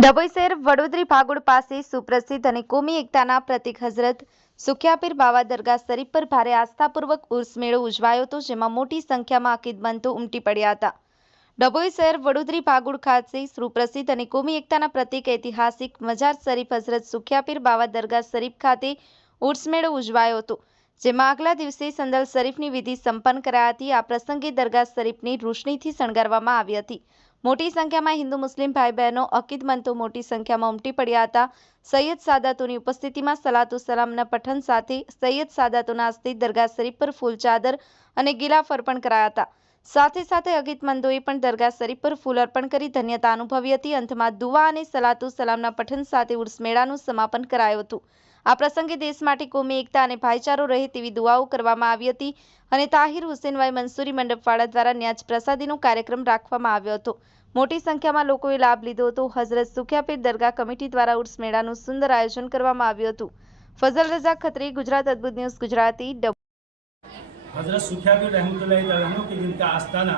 ડભોઈ શહેર વડોદરી ભાગોળ પાસે સુપ્રસિદ્ધ અને કોમી એકતાના પ્રતિક હઝરત સુખ્યાપીર બાવા દરગાહ શરીફ પર ભારે આસ્થાપૂર્વક ઉર્સ મેળો ઉજવાયો હતો, જેમાં મોટી સંખ્યામાં અકીદબંધો ઉમટી પડ્યા હતા. ડભોઈ શહેર વડોદરી ભાગોળ ખાતે સુપ્રસિદ્ધ અને કોમી એકતાના પ્રતિક ઐતિહાસિક મજાર શરીફ હઝરત સુખ્યાપીર બાવા દરગાહ શરીફ ખાતે ઉર્સ મેળો ઉજવાયો હતો, જેમાં આગલા દિવસે સંદલ શરીફની વિધિ સંપન્ન કરાઈ હતી. આ પ્રસંગે દરગાહ શરીફની રોશનીથી શણગારવામાં આવી હતી. મોટી સંખ્યામાં હિન્દુ મુસ્લિમ ભાઈ બહેનો અકીદમંતો મોટી સંખ્યામાં ઉમટી પડ્યા હતા. સૈયદ સાદાતોની ઉપસ્થિતિમાં સલાતુ સલામના પઠન સાથે સૈયદ સાદાતોના હસ્તે દરગાહ શરીફ પર ફૂલ ચાદર અને ગિલાફ અર્પણ કરાયા હતા. સાથે સાથે અગીતમંદોએ પણ દરગાહ શરીફ પર ફૂલ અર્પણ કરી ધન્યતા અનુભવી હતી. અંતમાં દુવા અને સલાતુ સલામના પઠન સાથે ઉર્સ મેળાનું સમાપન કરાયું હતું. આ પ્રસંગે દેશ માટે કોમી એકતા અને ભાઈચારો રહે તેવી દુઆઓ કરવામાં આવી હતી અને તાહિર હુસેનભાઈ મંસૂરી મંડપવાળા દ્વારા ન્યાજ પ્રસાદીનો કાર્યક્રમ રાખવામાં આવ્યો હતો મોટી સંખ્યામાં લોકોએ લાભ લીધો હતો હઝરત સુખિયાપીર દરગાહ કમિટી દ્વારા ઉર્સ મેળાનું સુંદર આયોજન કરવામાં આવ્યું હતું ફઝલ રઝા ખત્રી ગુજરાત અદ્ભુત ન્યૂઝ ગુજરાતી ડભોઈ हजरत सुखियाबी रहमतुल्लाहि तआला के जिनका आस्थाना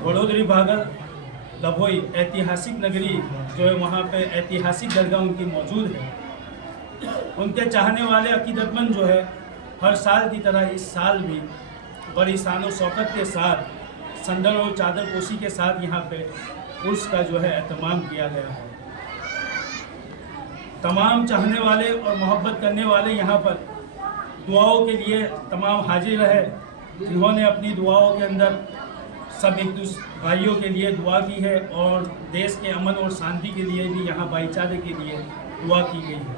वडोदरी भागल दभोई ऐतिहासिक नगरी जो है वहाँ पे ऐतिहासिक दरगाह उनकी मौजूद है उनके चाहने वाले अकीदतमंद जो है, हर साल की तरह इस साल भी बड़ी शान शौकत के साथ संदल और चादर पोशी के साथ यहाँ पे उर्स का जो है अहतमाम किया गया है। तमाम चाहने वाले और मोहब्बत करने वाले यहाँ पर दुआओं के लिए तमाम हाजिर रहे जिन्होंने अपनी दुआओं के अंदर सब एक भाइयों के लिए दुआ की है और देश के अमन और शांति के लिए भी यहाँ भाईचारे के लिए दुआ की गई है।